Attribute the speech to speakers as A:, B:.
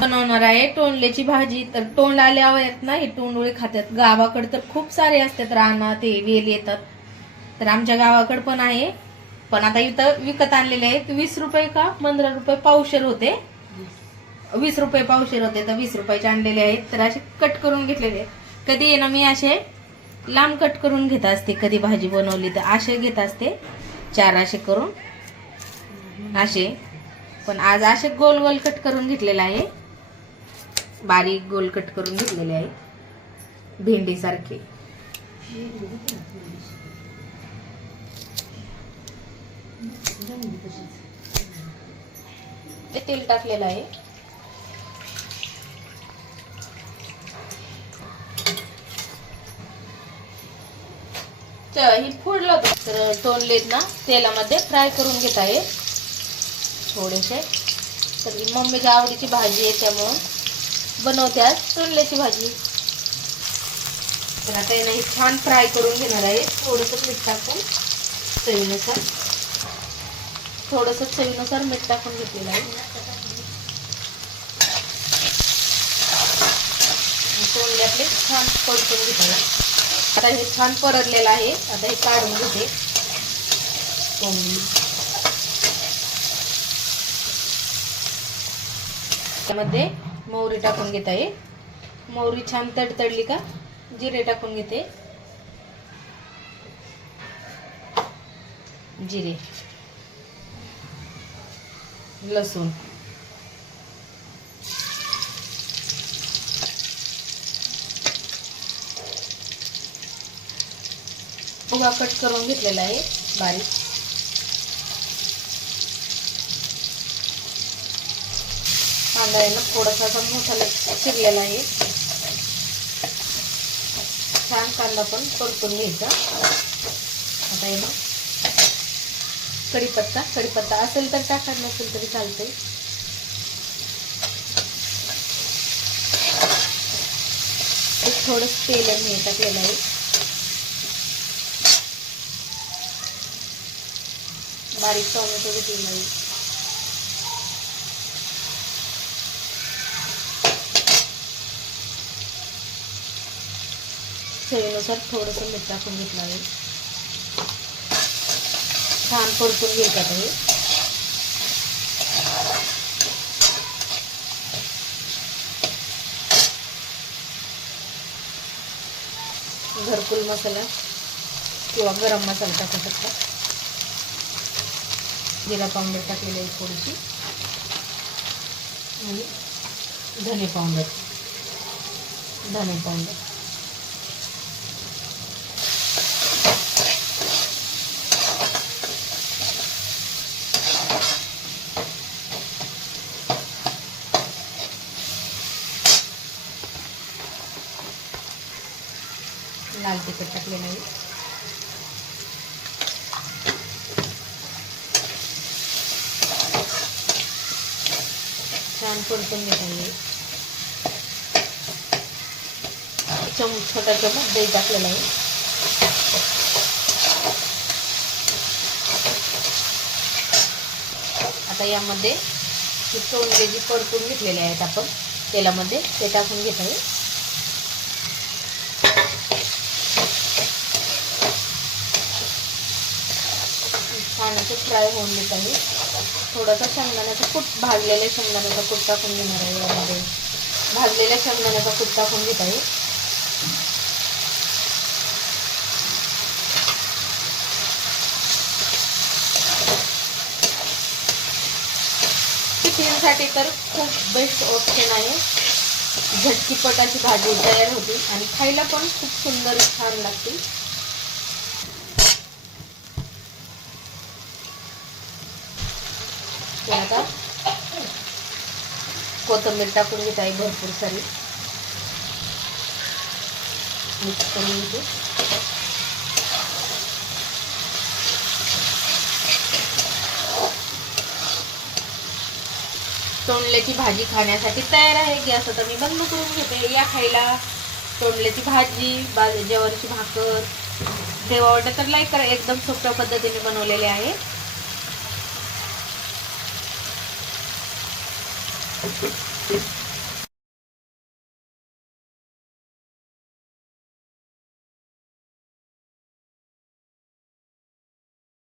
A: बनवणार आहे. तोंडल्याची भाजी तर तोंड आल्यावर येत ना हे तोंडोळे खातात गावाकडे तर खूप सारे असतात. राना ते वेल येतात. तर आमच्या गावाकडे पण आहे. पण आता इथं विकत आणलेले आहेत. वीस रुपये का पंधरा रुपये पावशेर होते. वीस रुपये पावशेर होते. तर वीस रुपयाचे आणलेले आहेत. तर असे कट करून घेतलेले आहेत. कधी आहे ना मी असे लांब कट करून घेत असते. कधी भाजी बनवली तर असे घेत असते. चार असे करून. असे. पण आज असे गोल गोल कट करून घेतलेले आहे. बारीक गोल कट करून घेतलेले आहे भेंडीसारखे. ते तेल टाकलेलं आहे. ही फोडलं होतं. तर तोंडलेत ना तेलामध्ये फ्राय करून घेत आहे. थोडेसे. तर ही मम्मीच्या आवडीची भाजी आहे त्यामुळं. बनवते आज तोंडल्याची भाजी. तर आता यांना हे छान फ्राय करून घेणार आहे. थोडंसं मीठ टाकून चवीनुसार. थोडंसं चवीनुसार मीठ टाकून घेतलेलं आहे. तोंडले आपले छान परतून घेतले आता हे छान परतलेलं आहे. आता हे काढून घेते. तोंडली. त्यामध्ये मोहरी टाकून घेत आहे मोहरी छान तडतडली का? जिरे टाकून घेते. जिरे. लसूण. उगा कट करून घेतलेला आहे बारीक. कांदा आहे ना थोडासा असा मोठा चिरलेला आहे. छान कांदा पण परतून घ्यायचा. आता आहे ना कढीपत्ता कढीपत्ता असेल तर टाका नसेल तरी चालतंय. थोडंसं तेल मी टाकलेलं आहे. बारीक टोमॅटो घेतलेला आहे. चवीनुसार थोडंसं मीठ टाकून घेतलं आहे. छान परतून घेतात हे. घरकुल मसाला किंवा गरम मसाला टाकू शकता. जिरा पावडर टाकलेली आहे थोडीशी. आणि धने पावडर. धने पावडर. लाल तिखट टाकलेलं आहे छान परतून घेतलेलं आहे छोटा चमच दही टाकलेला आहे आता यामध्ये ही तोंडले जी परतून घेतलेले आहेत आपण. तेलामध्ये ते टाकून घेत आहे छान असे फ्राय होऊन देत आहे थोडासा शेंगदाण्याचा कूट भाजलेल्या शेंगदाण्याचा कूट टाकून घेणार आहे यामध्ये. भाजलेल्या शेंगदाण्याचा कूट टाकून घेत आहे टिफिनसाठी तर खूप बेस्ट ऑप्शन आहे. झटकीपटाची भाजी तयार होती आणि खायला पण खूप सुंदर छान लागते. ते आता. कोथिंबीर टाकून घेत आहे भरपूर सारी. मिक्स करून घेते. तोंडल्याची भाजी खाण्यासाठी तयार आहे. गॅस आता मी बंद करून घेते. या खायला तोंडल्याची भाजी बा ज्वारीची भाकर देव आवडलं तर लाईक करा. एकदम सोप्या पद्धतीने बनवलेले आहे. Thank you.